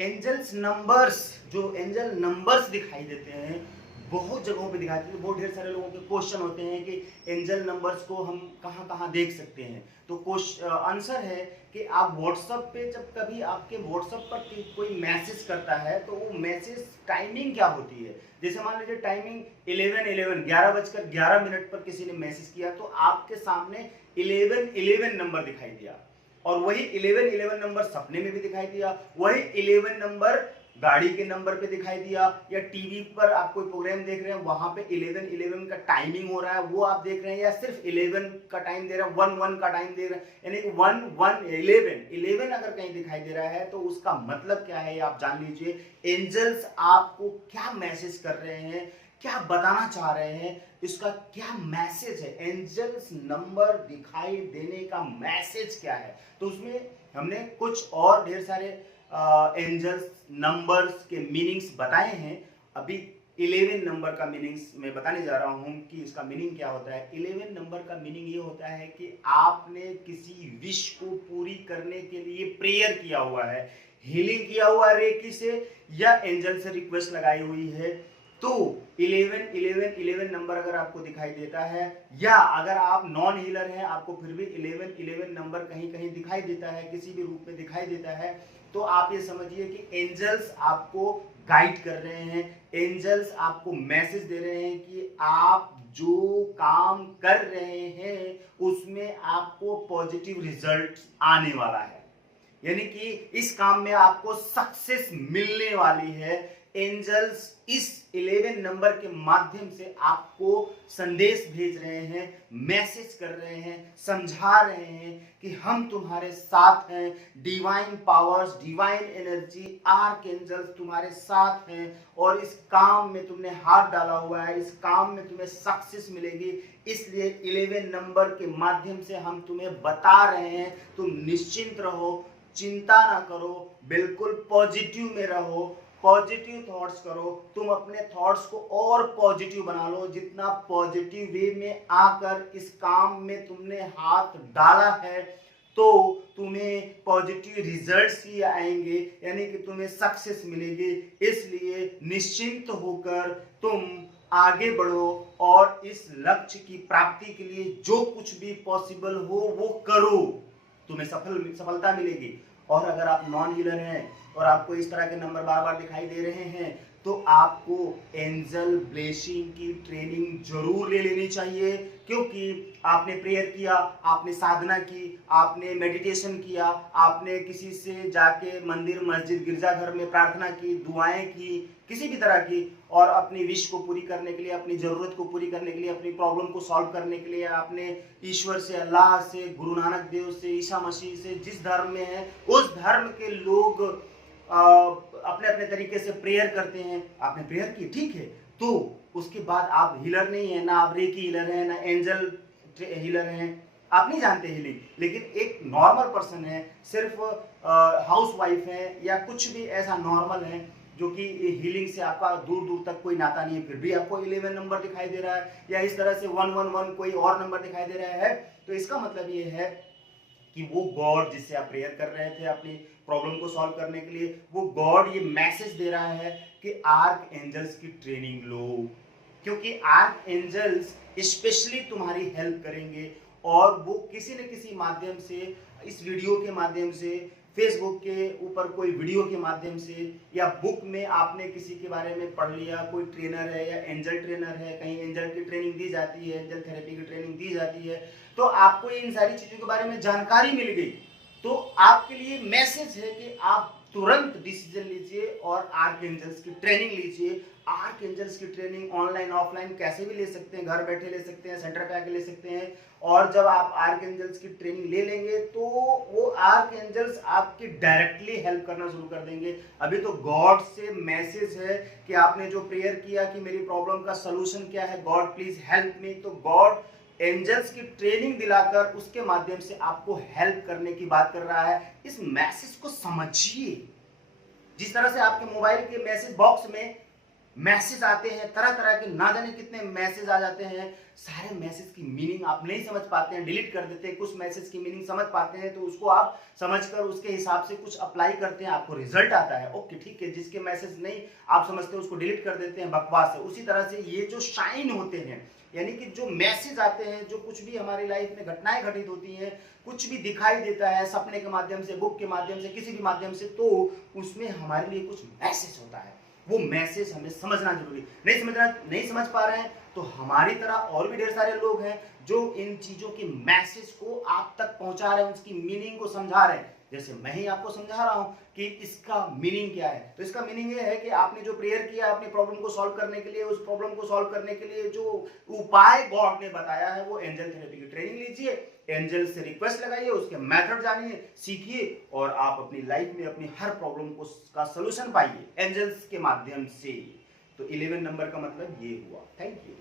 Angels numbers, जो angel numbers दिखाई देते हैं बहुत जगहों पे दिखाई देते हैं। बहुत ढेर सारे लोगों के क्वेश्चन होते हैं कि एंजल नंबर्स को हम कहाँ कहाँ देख सकते हैं। तो आंसर है कि आप व्हाट्सएप पे जब कभी आपके व्हाट्सएप पर कोई मैसेज करता है तो वो मैसेज टाइमिंग क्या होती है। जैसे मान लीजिए टाइमिंग 11:11 पर किसी ने मैसेज किया तो आपके सामने 11:11 नंबर दिखाई दिया, और वही 11:11 नंबर सपने में भी दिखाई दिया, वही 11 नंबर गाड़ी के नंबर पे दिखाई दिया, या टीवी पर आप कोई प्रोग्राम देख रहे हैं वहां पे 11:11 का टाइमिंग हो रहा है वो आप देख रहे हैं, या सिर्फ 11 का टाइम दे रहा है, 1 का टाइम दे रहा है, यानी कि 11 अगर कहीं दिखाई दे रहा है तो उसका मतलब क्या है आप जान लीजिए। एंजल्स आपको क्या मैसेज कर रहे हैं, क्या बताना चाह रहे हैं, इसका क्या मैसेज है, एंजल्स नंबर दिखाई देने का मैसेज क्या है। तो उसमें हमने कुछ और ढेर सारे एंजल्स नंबर्स के मीनिंग्स बताए हैं। अभी 11 नंबर का मीनिंग्स मैं बताने जा रहा हूं कि इसका मीनिंग क्या होता है। 11 नंबर का मीनिंग ये होता है कि आपने किसी विश को पूरी करने के लिए प्रेयर किया हुआ है, हीलिंग किया हुआ रेकी से, या एंजल से रिक्वेस्ट लगाई हुई है। तो 11 नंबर अगर आपको दिखाई देता है, या अगर आप नॉन हीलर हैं आपको फिर भी 11 नंबर कहीं कहीं दिखाई देता है, किसी भी रूप में दिखाई देता है, तो आप ये समझिए कि एंजल्स आपको गाइड कर रहे हैं, एंजल्स आपको मैसेज दे रहे हैं कि आप जो काम कर रहे हैं उसमें आपको पॉजिटिव रिजल्ट आने वाला है, यानी कि इस काम में आपको सक्सेस मिलने वाली है। एंजल्स इस 11 नंबर के माध्यम से आपको संदेश भेज रहे हैं, मैसेज कर रहे हैं, समझा रहे हैं कि हम तुम्हारे साथ हैं। Divine powers, divine energy, archangels तुम्हारे साथ हैं, और इस काम में तुमने हाथ डाला हुआ है, इस काम में तुम्हें सक्सेस मिलेगी। इसलिए 11 नंबर के माध्यम से हम तुम्हें बता रहे हैं तुम निश्चिंत रहो, चिंता ना करो, बिल्कुल पॉजिटिव में रहो, पॉजिटिव थॉट्स करो, तुम अपने थॉट्स को और पॉजिटिव बना लो। जितना पॉजिटिव वे में आकर इस काम में तुमने हाथ डाला है तो तुम्हें पॉजिटिव रिजल्ट्स ही आएंगे, यानी कि तुम्हें सक्सेस मिलेगी। इसलिए निश्चिंत होकर तुम आगे बढ़ो और इस लक्ष्य की प्राप्ति के लिए जो कुछ भी पॉसिबल हो वो करो, तुम्हें सफलता मिलेगी। और अगर आप नॉन हीलर हैं और आपको इस तरह के नंबर बार बार दिखाई दे रहे हैं तो आपको एंजल ब्लेसिंग की ट्रेनिंग जरूर ले लेनी चाहिए, क्योंकि आपने प्रेयर किया, आपने साधना की, आपने मेडिटेशन किया, आपने किसी से जाके मंदिर मस्जिद गिरजाघर में प्रार्थना की, दुआएं की, किसी भी तरह की, और अपनी विश को पूरी करने के लिए, अपनी जरूरत को पूरी करने के लिए, अपनी प्रॉब्लम को सॉल्व करने के लिए आपने ईश्वर से, अल्लाह से, गुरु नानक देव से, ईसा मसीह से, जिस धर्म में है उस धर्म के लोग अपने अपने तरीके से प्रेयर करते हैं। आपने प्रेयर की, ठीक है, तो उसके बाद आप हीलर नहीं है, ना आप रेकी हीलर है, ना एंजल हीलर हैं, आप नहीं जानते हीलिंग, लेकिन एक नॉर्मल पर्सन है, सिर्फ हाउस वाइफ है या कुछ भी ऐसा नॉर्मल है जो कि हीलिंग से आपका दूर दूर तक कोई नाता नहीं है, फिर भी आपको 11 नंबर दिखाई दे रहा है, या इस तरह से 111 कोई और नंबर दिखाई दे रहा है, तो इसका मतलब ये है कि वो गॉड जिससे आप प्रेयर कर रहे थे अपनी प्रॉब्लम को सॉल्व करने के लिए, वो गॉड ये मैसेज दे रहा है कि आर्क एंजल्स की ट्रेनिंग लो, क्योंकि आर्क एंजल्स स्पेशली तुम्हारी हेल्प करेंगे, और वो किसी न किसी माध्यम से, इस वीडियो के माध्यम से, फेसबुक के ऊपर कोई वीडियो के माध्यम से, या बुक में आपने किसी के बारे में पढ़ लिया, कोई ट्रेनर है या एंजल ट्रेनर है, कहीं एंजल की ट्रेनिंग दी जाती है, एंजल थेरेपी की ट्रेनिंग दी जाती है, तो आपको इन सारी चीजों के बारे में जानकारी मिल गई, तो आपके लिए मैसेज है कि आप तुरंत डिसीजन लीजिए और आर्क एंजल्स की ट्रेनिंग लीजिए। आर्क एंजल्स की ट्रेनिंग ऑनलाइन ऑफलाइन कैसे भी ले सकते हैं, घर बैठे ले सकते हैं, सेंटर पे आके ले सकते हैं, और जब आप आर्क एंजल्स की ट्रेनिंग ले लेंगे तो वो आर्क एंजल्स आपकी डायरेक्टली हेल्प करना शुरू कर देंगे। अभी तो गॉड से मैसेज है कि आपने जो प्रेयर किया कि मेरी प्रॉब्लम का सोल्यूशन क्या है, गॉड प्लीज हेल्प मी, तो गॉड एंजल्स की ट्रेनिंग दिलाकर उसके माध्यम से आपको हेल्प करने की बात कर रहा है। इस मैसेज को समझिए, जिस तरह से आपके मोबाइल के मैसेज बॉक्स में मैसेज आते हैं तरह तरह के, ना जाने कितने मैसेज आ जाते हैं, सारे मैसेज की मीनिंग आप नहीं समझ पाते हैं, डिलीट कर देते हैं। कुछ मैसेज की मीनिंग समझ पाते हैं तो उसको आप समझकर उसके हिसाब से कुछ अप्लाई करते हैं, आपको रिजल्ट आता है, ओके ठीक है। जिसके मैसेज नहीं आप समझते उसको डिलीट कर देते हैं, बकवास है। उसी तरह से ये जो शाइन होते हैं, यानी कि जो मैसेज आते हैं, जो कुछ भी हमारी लाइफ में घटनाएं घटित होती हैं, कुछ भी दिखाई देता है सपने के माध्यम से, बुक के माध्यम से, किसी भी माध्यम से, तो उसमें हमारे लिए कुछ मैसेज होता है। वो मैसेज हमें समझना जरूरी। नहीं समझ पा रहे हैं तो हमारी तरह और भी ढेर सारे लोग हैं जो इन चीजों के मैसेज को आप तक पहुंचा रहे हैं, उसकी मीनिंग को समझा रहे हैं। जैसे मैं ही आपको समझा रहा हूं कि इसका मीनिंग क्या है। तो इसका मीनिंग ये है कि आपने जो प्रेयर किया अपनी प्रॉब्लम को सॉल्व करने के लिए, उस प्रॉब्लम को सॉल्व करने के लिए जो उपाय गॉड ने बताया है, वो एंजल थेरेपी की ट्रेनिंग लीजिए, एंजल से रिक्वेस्ट लगाइए, उसके मेथड जानिए, सीखिए और आप अपनी लाइफ में अपनी हर प्रॉब्लम को का सलूशन पाइए एंजल्स के माध्यम से। तो 11 नंबर का मतलब ये हुआ। Thank you.